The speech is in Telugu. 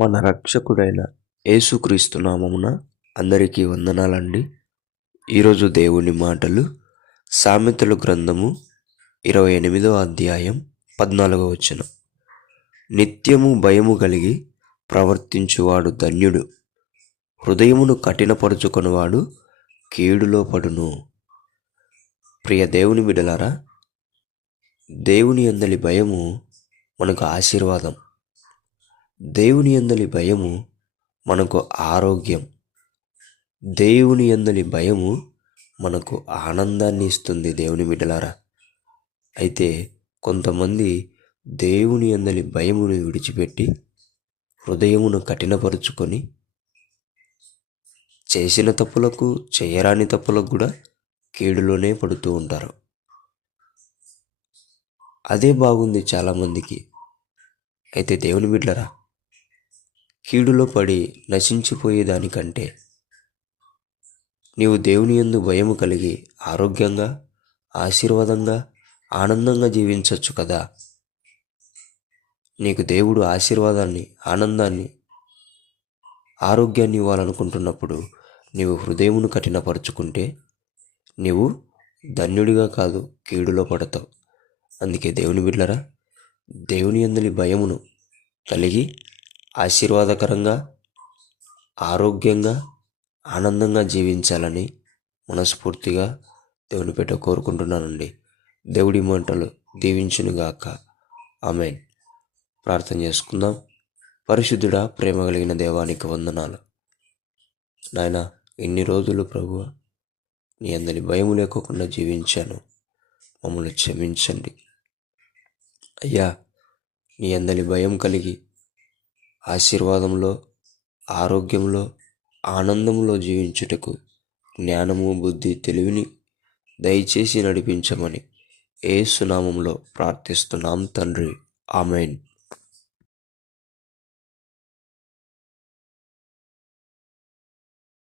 మన రక్షకుడైన యేసుక్రీస్తు నామమున అందరికీ వందనాలండి. ఈరోజు దేవుని మాటలు సామెతలు గ్రంథము 28వ అధ్యాయం 14వ వచనం. నిత్యము భయము కలిగి ప్రవర్తించువాడు ధన్యుడు, హృదయమును కఠినపరుచుకొనువాడు కీడులో పడును. ప్రియ దేవుని బిడ్డలారా, దేవుని యందలి భయము మనకు ఆశీర్వాదం. దేవుని యందలి భయము మనకు ఆరోగ్యం. దేవుని యందలి భయము మనకు ఆనందాన్ని ఇస్తుంది. దేవుని బిడ్డలారా, అయితే కొంతమంది దేవుని యందలి భయమును విడిచిపెట్టి హృదయమును కఠినపరుచుకొని చేసిన తప్పులకు, చేయరాని తప్పులకు కూడా కీడులోనే పడుతూ ఉంటారు. అదే బాగుంది చాలామందికి. అయితే దేవుని బిడ్డలారా, కీడులో పడి నశించిపోయేదానికంటే నీవు దేవుని యందు భయము కలిగి ఆరోగ్యంగా, ఆశీర్వాదంగా, ఆనందంగా జీవించవచ్చు కదా. నీకు దేవుడు ఆశీర్వాదాన్ని, ఆనందాన్ని, ఆరోగ్యాన్ని ఇవ్వాలనుకుంటున్నప్పుడు నీవు హృదయమును కఠినపరుచుకుంటే నీవు ధన్యుడిగా కాదు, కీడులో పడతావు. అందుకే దేవుని బిడ్డలారా, దేవుని యందలి భయమును కలిగి ఆశీర్వాదకరంగా, ఆరోగ్యంగా, ఆనందంగా జీవించాలని మనస్ఫూర్తిగా దేవుని పేట కోరుకుంటున్నానండి. దేవుడి మాటలు దీవించునుగాక. ఆమేన్. ప్రార్థన చేసుకుందాం. పరిశుద్ధుడా, ప్రేమ కలిగిన దేవానికి వందనాలు. నాయనా, ఇన్ని రోజులు ప్రభువా నీ అందరి భయము లేకోకుండా జీవించాను, మమ్మల్ని క్షమించండి అయ్యా. నీ అందరి భయం కలిగి ఆశీర్వాదంలో, ఆరోగ్యంలో, ఆనందంలో జీవించుటకు జ్ఞానము, బుద్ధి, తెలివిని దయచేసి నడిపించమని యేసు నామములో ప్రార్థిస్తున్నాం తండ్రి. ఆమేన్.